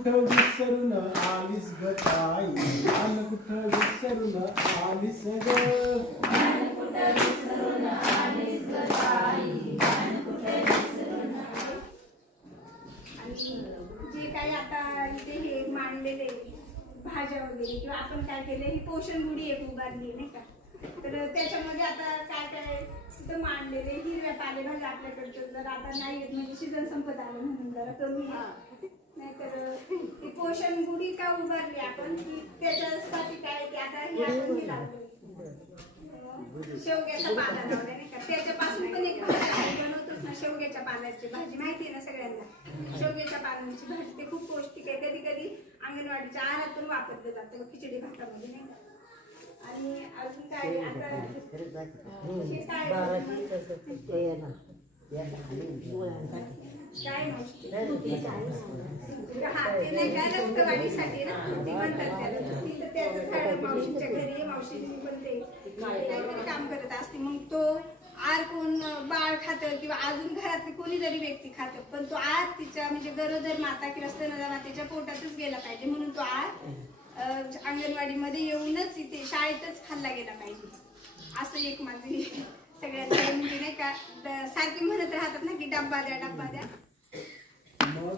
कुठं विसरून आलीस ग ताई, अन कुठं विसरून आलीस ग, अन कुठं विसरून आलीस ग ताई, अन कुठं विसरून. आणि जे काही आता इथे हे मांडलेले भाज्या वगैरे किंवा आपण काय केलं ही पोषण गुढी एक उभारली नाही का, तर त्याच्यामध्ये आता काय काय तिथं मांडलेले हिरव्या पालेभाज्या आपल्याकडचं जर आता नाही येत म्हणजे सीझन संपत आलं म्हणून जरा कमी आहे, नाहीतर ती पोषण गुढी का उभारली आपण की त्याच्यासाठी काय ते आता हे आपण हे लावलं शेवग्याचा पाला लावलाय नाही का, त्याच्यापासून पण एक भाजी बनवतोच ना शेवग्याच्या पाल्याची भाजी माहिती आहे ना सगळ्यांना, शेवग्याच्या पानांची भाजी ते खूप पौष्टिक आहे, कधी कधी अंगणवाडीच्या आहारातून वापरलं जातं खिचडी भातामध्ये नाही का. आणि अजून काय आता हे काय हा ते नाही काय रक्तवाढीसाठी ना ती म्हणतात त्याला, तिथं त्याचं झाड मावशीच्या घरी मावशीची पण ते काहीतरी काम करत असते, मग तो आर कोण बाळ खातं किंवा अजून घरातली कोणी जरी व्यक्ती खातं पण तो आर तिच्या म्हणजे गरोदर माता किंवा स्तनदा मातेच्या पोटातच गेला पाहिजे, म्हणून तो आर अंगणवाडीमध्ये येऊनच इथे शाळेतच खाल्ला गेला पाहिजे, असं एक माझी सगळ्यांना म्हणजे नाही का सारखी म्हणत राहतात ना की डब्बा द्या डब्बा द्या. मग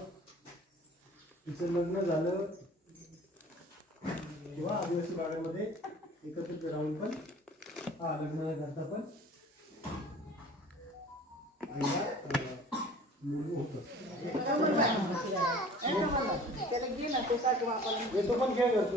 तिचं लग्न झालं किंवा आदिवासी भागामध्ये एकत्रित राहून पण लग्न करता पण मुलगी होतं तो पण खेळ करतो.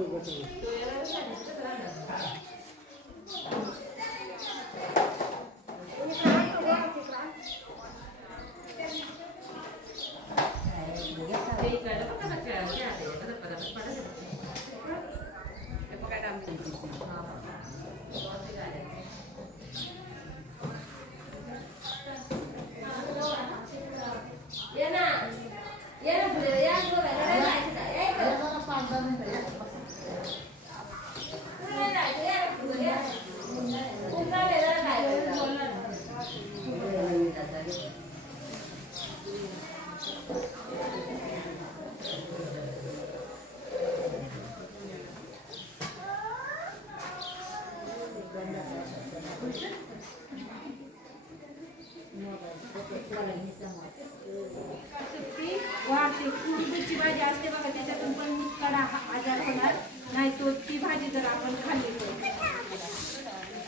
वाढते कुरडूची भाजी असते बघा, त्याच्यातून पण मुतखडा आजार होणार नाही तो ती भाजी जर आपण खाल्ली तर.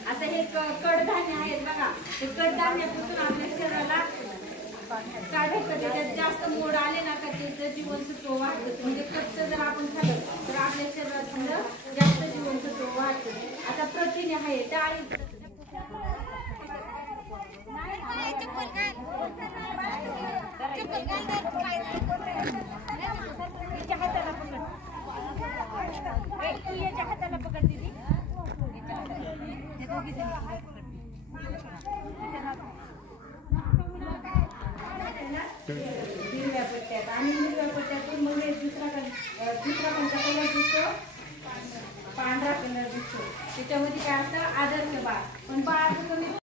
आता हे कडधान्य आहेत बघा, ते कडधान्यापासून आपल्या शरीराला काय भेटतं, त्याच्यात जास्त मोड आले ना का त्याचं जीवनसत्व वाढतं, म्हणजे कच्च जर आपण खाल्लं तर आपल्या शरीरात जास्त जीवनसत्व वाढतं. आता प्रथिने आहे डाळी हाताला पकड दीदी, हिरव्या पट्ट्यात आणि हिरव्या पट्ट्यातून मग दुसरा कोणता कलर दिसतो, पांढरा कलर दिसतो, त्याच्यामध्ये काय असतं आदर्श बाळ, पण बाळ